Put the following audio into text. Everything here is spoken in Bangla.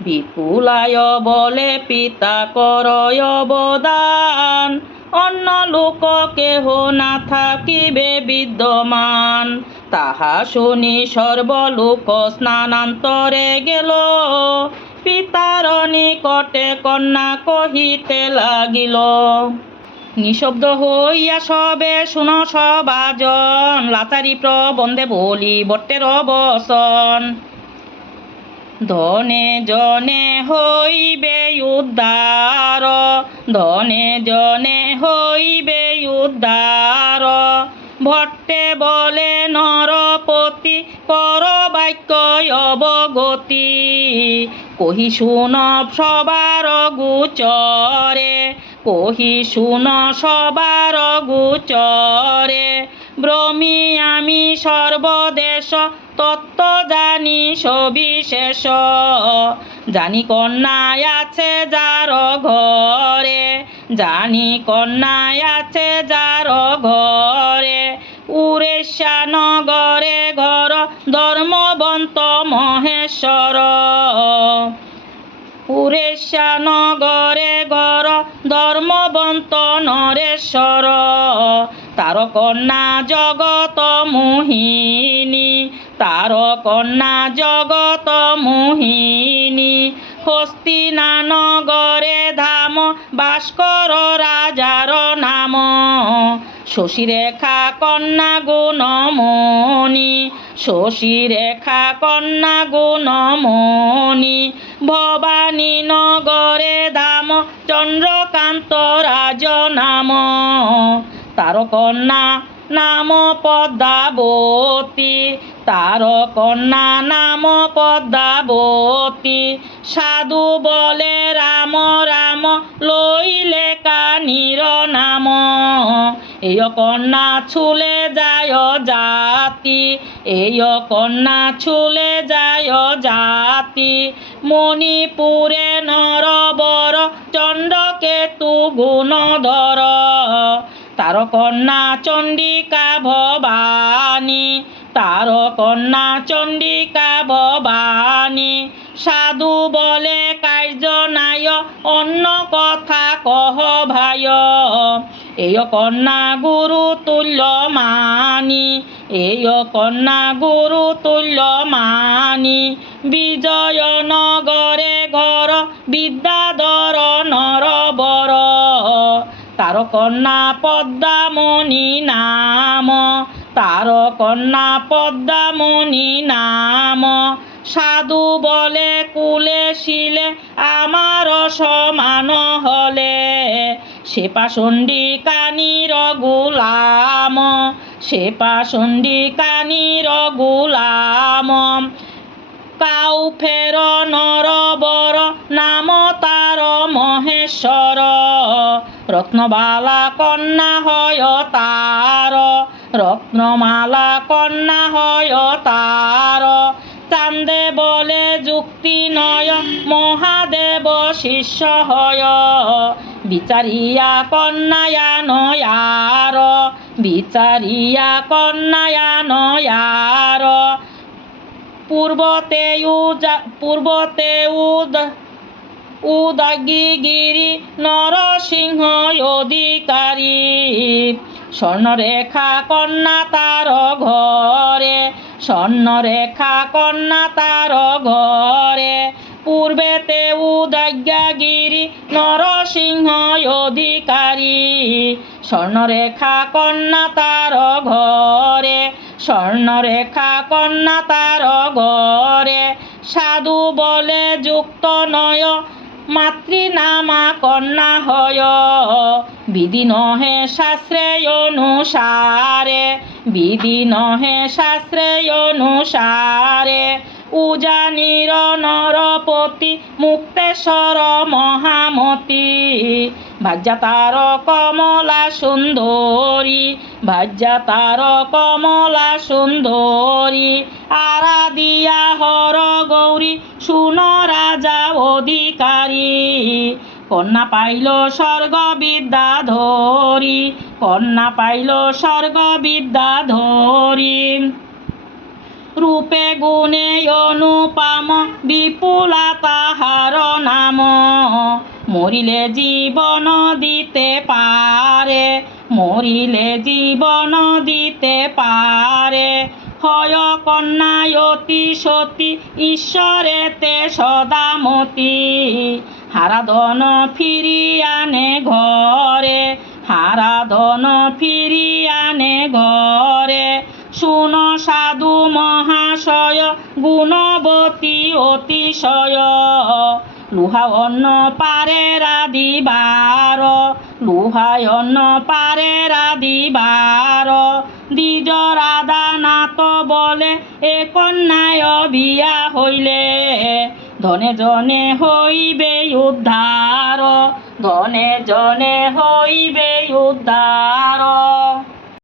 বিপুলায় বলে পিতা করয় অবদান, অন্য লোক কেহ না থাকিবে বিদ্যমান। তাহা শুনি সর্বলোক স্নানান্তরে গেল, পিতার নিকটে কন্যা কহিতে লাগিল। নিঃশব্দ হইয়া সবে শুনো সবাজন, লাচারি প্রবন্ধে বলি বটের বচন। ধনে জনে হইবে উদ্ধার, ধনে জনে হইবে উদ্ধার। ভট্টে বলে নরপতি কর বাক্য অবগতি, কহি শুন সবার গুচরে, কহি শুন সবার গুচরে। ব্রহ্মী আমি সর্বদেশ, তত্ত্ব জানি সবিশেষ। জানি কন্যায় আছে যার ঘরে, জানি কন্যায় আছে যার ঘরে। উড়েশা নগরে ঘর ধর্মবন্ত মহেশ্বর, উড়েশা নগরে ঘর ধর্মবন্ত নরেশ্বর। তার কন্যা জগত মোহিনী, তার কন্যা জগত মোহিনী। হস্তিনা নগরে ধাম, ভাস্কর রাজার নাম। শশীরেখা কন্যা গুণমণি, শশীরেখা কন্যা গুণমণি। ভবানী নগরে ধাম, চন্দ্রকান্ত রাজ নাম। তার কন্যা নাম পদ্মাবতী, তার কন্যা নাম পদ্মাবতী। সাধু বলে রাম রাম, লইলে কানির নাম। এই কন্যা ছুলে যায় জাতি, এই কন্যা ছুলে যায় জাতি। মণিপুরে নরবর, চন্দ্রকেতু গুণধর। তার কন্যা চণ্ডিকা ভবানী, তার কন্যা চণ্ডিকা ভবানী। সাধু বলে কার্য নাই, অন্য কথা কহ ভাই। এই কন্যা গুরু তুল্য মানি, এই কন্যা গুরু তুল্য মানি। বিজয়নগরে ঘর বিদ্যাধর নরবর, তার কন্যা পদ্মামণি নাম, তার কন্যা পদ্মামণি নাম। সাধু বলে কুলে শিলে আমার সমান হলে, সে পাষণ্ডী কানির গুলাম, সে পাষণ্ডী কানির গুলাম। কাউ ফের নরবর, নাম তার মহেশ্বর। রত্নবালা কন্যা হয় তার, রত্নমালা কন্যা হয় তার। চান্দে বলে যুক্তি নয়, মহাদেব শিষ্য হয়। বিচারিয়া কন্যায়া নয়ার, বিচারিয়া কন্যায়া নয়ার। পূর্বতে উদয়গিরি নরসিংহ অধিকারী। স্বর্ণরেখা কন্যা তার ঘরে, স্বর্ণরেখা কন্যা তার ঘরে। পূর্বেতে উদয়গিরি নরসিংহ অধিকারী। স্বর্ণরেখা কন্যা তার ঘরে, স্বর্ণরেখা কন্যা তার ঘরে। সাধু বলে যুক্ত নয়, মাতৃনামা কন্যা হয়। বিধি নহে শাস্ত্রে অনুসারে, বিধি নহে শাস্ত্রে অনুসারে। উজানির নরপতি মুক্তেশ্বর মহামতি। ভাজ্যা তার কমলা সুন্দরী, ভাজ্যা তার কমলা সুন্দরী। আরাধিয়া হর গৌরী শুন রাজা অধিকারী। কন্যা পাইল স্বর্গ বিদ্যাধরী, কন্যা পাইল স্বর্গ বিদ্যাধরী। রূপে গুণে অনুপম বিপুলা তাহার নাম। মরিলে জীবন দিতে পারে, মরিলে জীবন দিতে পারে। হয় কন্যায় অতি সতী, ঈশ্বরেতে সদামতি। হারাধন ফিরিয়ে আনে ঘরে, হারাধন ফিরিয়ে আনে ঘরে। শুন সাধু মহাশয়, গুণবতী অতিশয়। লুহা অন্ন পারে রাধিবার, লুহায় অন্ন পারে রাধিবার। দ্বিজ রাধানাথ বলে এ কন্যায় বিয়া হইলে, ধনে জনে হইবে উদ্ধার, ধনে জনে হইবে উদ্ধার।